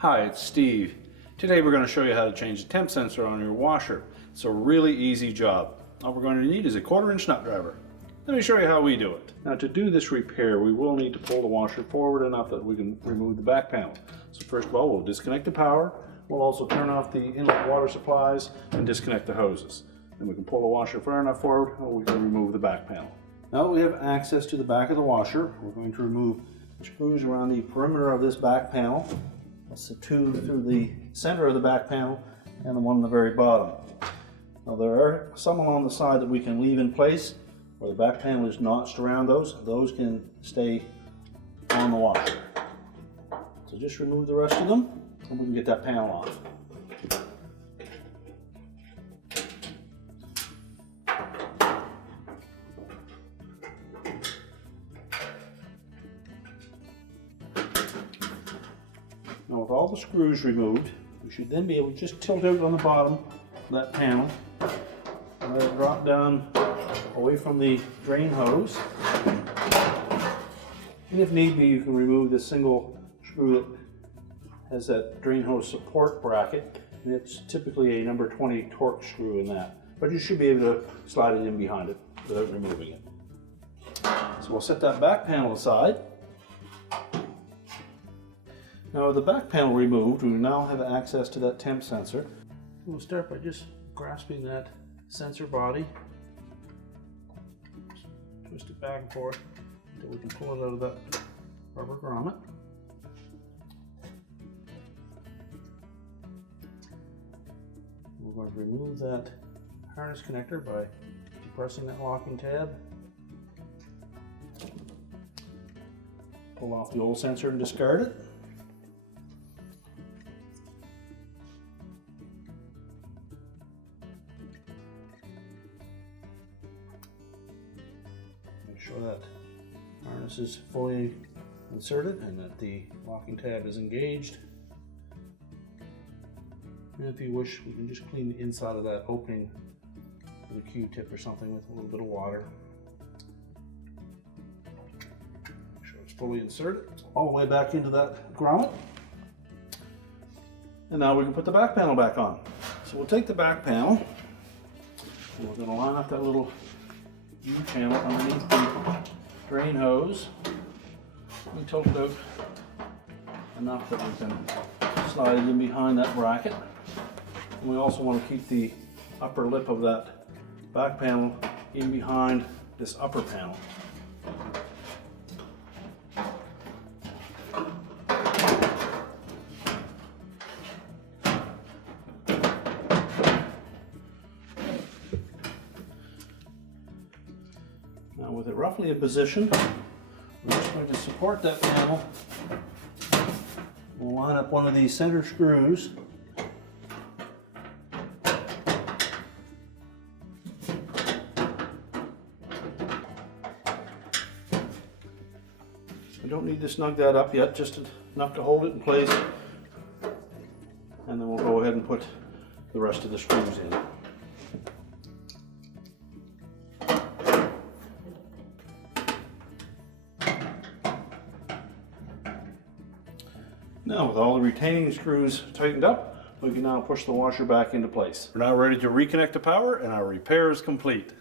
Hi, it's Steve. Today we're going to show you how to change the temp sensor on your washer. It's a really easy job. All we're going to need is a 1/4" nut driver. Let me show you how we do it. Now to do this repair, we will need to pull the washer forward enough that we can remove the back panel. So first of all, we'll disconnect the power. We'll also turn off the inlet water supplies and disconnect the hoses. Then we can pull the washer far enough forward and we can remove the back panel. Now that we have access to the back of the washer, we're going to remove the screws around the perimeter of this back panel. That's the two through the center of the back panel and the one on the very bottom. Now there are some along the side that we can leave in place where the back panel is notched around those. Those can stay on the washer. So just remove the rest of them and we can get that panel off. Now with all the screws removed, we should then be able to just tilt out on the bottom of that panel and let it drop down away from the drain hose. And if need be, you can remove the single screw that has that drain hose support bracket, and it's typically a number 20 torque screw in that. But you should be able to slide it in behind it without removing it. So we'll set that back panel aside. Now with the back panel removed, we now have access to that temp sensor. We'll start by just grasping that sensor body. Twist it back and forth until we can pull it out of that rubber grommet. We're going to remove that harness connector by depressing that locking tab. Pull off the old sensor and discard it. Make sure that harness is fully inserted and that the locking tab is engaged. And if you wish, we can just clean the inside of that opening with a Q-tip or something with a little bit of water. Make sure it's fully inserted all the way back into that grommet. And now we can put the back panel back on. So we'll take the back panel and we're going to line up that little U-channel underneath the drain hose. We tilt it out enough that we can slide it in behind that bracket. And we also want to keep the upper lip of that back panel in behind this upper panel. Now with it roughly in position, we're just going to support that panel. We'll line up one of these center screws. We don't need to snug that up yet, just enough to hold it in place. And then we'll go ahead and put the rest of the screws in. Now with all the retaining screws tightened up, we can now push the washer back into place. We're now ready to reconnect the power and our repair is complete.